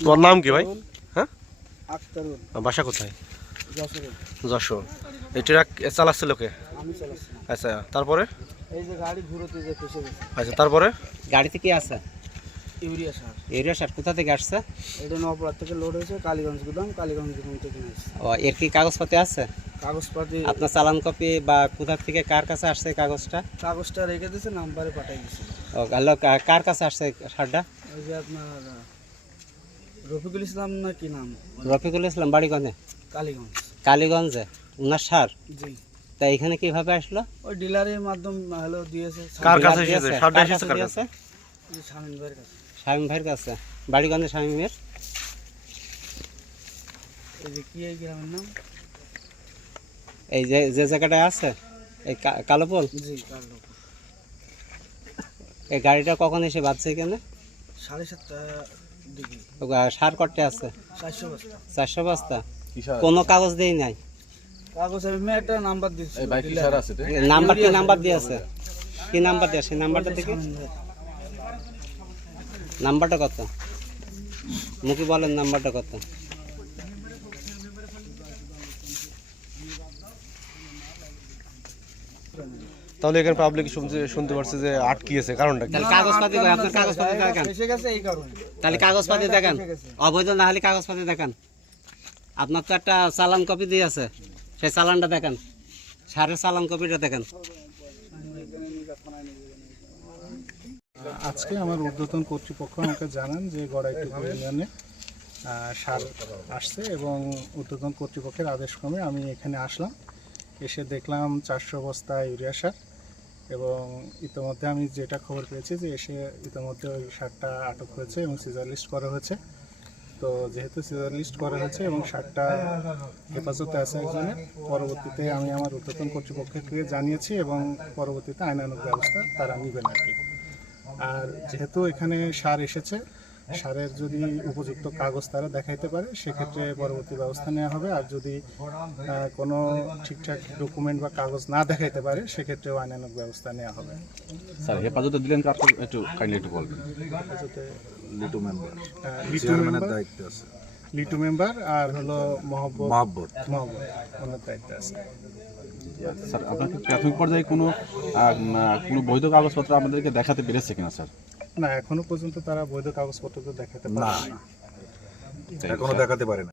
তোমার নাম কি ভাই? হ্যাঁ? বাসা কোথায়? যশোরে। এই ট্রাক চালাচ্ছিল চালাচ্ছি। আচ্ছা তারপরে? এই যে গাড়ি ঘুরোতে যে ফেসে আচ্ছা তারপরে? গাড়িতে কি আছে? ইউরিয়া সার। এরিয়া সার কোথা থেকে আসছে? এটা নবপাড়া থেকে লোড হয়েছে কালীগঞ্জ গুদাম কালীগঞ্জ গুদাম থেকে ও এর কি কাগজপাতি আছে? কাগজপাতি। আপনার চালান কপি বা কোথা থেকে কার কাছে আসছে কাগজটা? কাগজটা রেখে দিয়েছে নাম্বারে পাঠাই দিয়েছে। ও হ্যালো কার কাছে আসছে সারটা? ওই যে আপনার রফিকুল ইসলাম না কি নাম? রফিকুল ইসলাম বাড়িগঞ্জে? কালীগঞ্জ। কালীগঞ্জে উনার সার? জি। তা এখানে কীভাবে আসলো? ওই ডিলারের মাধ্যম হলো দিয়েছে। কার কাছে এসেছে? সারটা এসেছে কার কাছে? যে ভাইয়ের কাছে। শামীম ভাইয়ের কাছে। বাড়িগঞ্জে শামীমের? এই যে কি এই গ্রামের নাম? এই যে যে জায়গাটায় আছে এই কালো লোক এই গাড়িটা কখন এসে বাজছে এখানে? সাড়ে সাতটা সার কটে আছে? চারশো বস্তা। কোনো কাগজ দেই নাই? কাগজ আমি একটা নাম্বার দিচ্ছি নাম্বার কি নাম্বার দিয়েছে কি নাম্বার দিয়ে সেই নাম্বারটা থেকে নাম্বারটা কত? মুখে বলেন নাম্বারটা কত? তাহলে এখানে পাবলিক শুনতে শুনতে পারছে যে আটকিয়েছে কারণটা তাহলে কাগজপাতি? আপনার কাগজপাতি দেখান। এসে গেছে এই কারণে। তাহলে কাগজপাতি দেখান। অবৈধ না হলে কাগজপাতি দেখান। আপনার তো একটা চালান কপি দিয়ে আছে সেই চালানটা দেখান। সারের চালান কপিটা দেখান। আজকে আমার ঊর্ধ্বতন কর্তৃপক্ষ আমাকে জানান যে গড়াইটুকু ইউনিয়নে সার আসছে এবং ঊর্ধ্বতন কর্তৃপক্ষের আদেশক্রমে আমি এখানে আসলাম। এসে দেখলাম চারশো বস্তা ইউরিয়া সার এবং ইতিমধ্যে আমি যেটা খবর পেয়েছি যে এসে ইতিমধ্যে ওই সারটা আটক হয়েছে এবং সিজার লিস্ট করা হয়েছে। তো যেহেতু সিজার লিস্ট করা হয়েছে এবং সারটা হেফাজতে আছে একজনের, পরবর্তীতে আমি আমার ঊর্ধ্বতন কর্তৃপক্ষকে জানিয়েছি এবং পরবর্তীতে আইনানুগ ব্যবস্থা তারা নেবেন আর কি আর যেহেতু এখানে সার এসেছে সারের যদি উপযুক্ত কাগজ তারা দেখাইতে পারে সেক্ষেত্রে পরবর্তী ব্যবস্থা নেওয়া হবে। আর যদি আহ, কোনো ঠিকঠাক ডকুমেন্ট বা কাগজ না দেখাইতে পারে সেক্ষেত্রেও আইনানুগ ব্যবস্থা নেওয়া হবে। স্যার হেফাজতে দিলেন কার একটু কাইন্ডলি একটু বলবেন? লিটু মেম্বার লিটু মেম্বার দায়িত্বে আছে। লিটু মেম্বার আর হলো মহব্বত। মহাব্বত। মহব্বত ওনার দায়িত্বে আছে। স্যার আপনার কি প্রাথমিক পর্যায়ে কোনো কোনো বৈধ কাগজপত্র আমাদেরকে দেখাতে পেরেছে কিনা স্যার? না এখনও পর্যন্ত তারা বৈধ কাগজপত্র তো দেখাতে পারে না এখনও দেখাতে পারে না